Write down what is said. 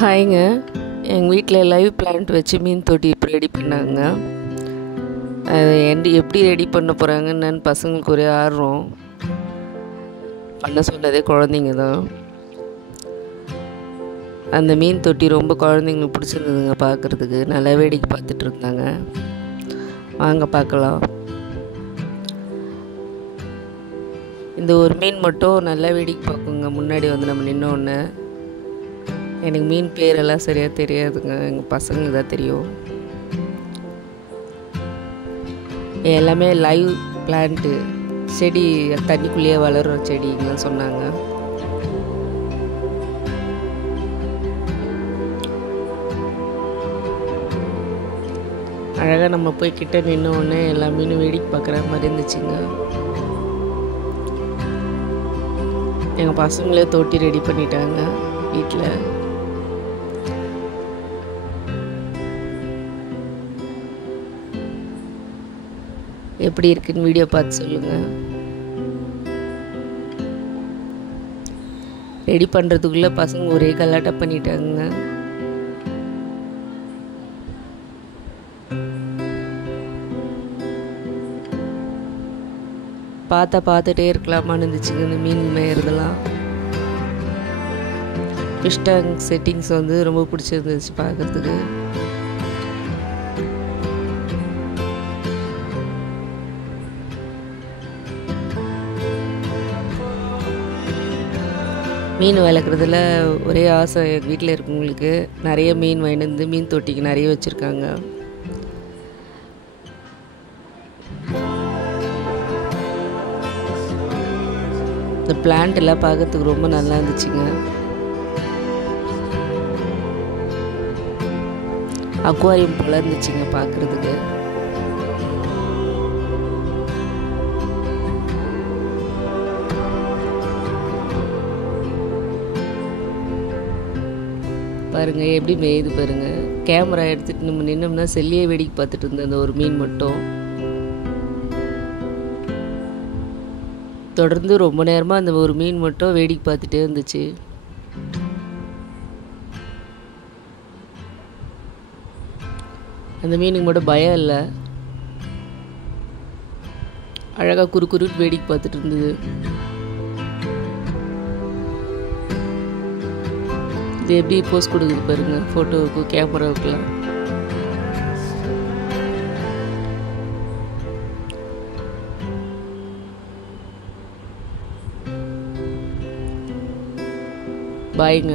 ஹாய்ங்க. எங்கள் வீட்டில் live plant வச்சு மீன் தொட்டி இப்போ ரெடி பண்ணாங்க. அது எப்படி ரெடி பண்ண போகிறாங்கன்னு பசங்களுக்கு ஒரே ஆர்வம். பண்ண சொன்னதே குழந்தைங்க தான். அந்த மீன் தொட்டி ரொம்ப குழந்தைங்களுக்கு பிடிச்சிருந்ததுங்க பார்க்குறதுக்கு. நல்லா வேடிக்கை பார்த்துட்டு இருந்தாங்க. வாங்க பார்க்கலாம். இந்த ஒரு மீன் மட்டும் நல்லா வேடிக்கை பார்க்குங்க. முன்னாடி வந்து நம்ம நின்னோடனே. எனக்கு மீன் பேரெல்லாம் சரியாக தெரியாதுங்க, எங்கள் பசங்களுக்கு தான் தெரியும். எல்லாமே லைவ் பிளான்ட்டு, செடி தண்ணிக்குள்ளேயே வளர்கிற செடிங்கன்னு சொன்னாங்க. அழகாக நம்ம போய் கிட்ட நின்னோடனே எல்லா மீனும் வேடிக்கை பார்க்குற மாதிரி இருந்துச்சுங்க. எங்கள் பசங்களே தொட்டி ரெடி பண்ணிட்டாங்க வீட்டில். எப்படி இருக்குன்னு வீடியோ பார்த்து சொல்லுங்கள். ரெடி பண்ணுறதுக்குள்ளே பசங்க ஒரே கலாட்டா பண்ணிட்டாங்க. பார்த்துட்டே இருக்கலாமான்னு இருந்துச்சுங்க இந்த மீன் மேயறதெல்லாம். ஃபிஷ் டேங்க் செட்டிங்ஸ் வந்து ரொம்ப பிடிச்சிருந்துச்சு பார்க்குறதுக்கு. மீன் வளர்க்குறதுல ஒரே ஆசை எங்கள் வீட்டில் இருக்கவங்களுக்கு. நிறைய மீன் வாங்கிட்டு வந்து மீன் தொட்டிக்கு நிறைய வச்சுருக்காங்க. இந்த பிளான்ட் எல்லாம் பார்க்கறதுக்கு ரொம்ப நல்லா இருந்துச்சுங்க. அக்வாரியம் போல இருந்துச்சுங்க பார்க்குறதுக்கு. பாருங்கள் எப்படி மேயுது பாருங்கள். கேமரா எடுத்துகிட்டு நம்ம நின்னோம்னா செல்லியே வேடிக்கை பார்த்துட்டு இருந்தேன் அந்த ஒரு மீன் மட்டும். தொடர்ந்து ரொம்ப நேரமாக அந்த ஒரு மீன் மட்டும் வேடிக்கை பார்த்துட்டே இருந்துச்சு. அந்த மீனுக்கு மட்டும் பயம் இல்லை, அழகாக குறுக்குறுட்டு வேடிக்கை பார்த்துட்டு இருந்தது. இது எப்படி போஸ்ட் கொடுக்குது பாருங்க, ஃபோட்டோவுக்கு கேமராவுக்குலாம். பாய்ங்க.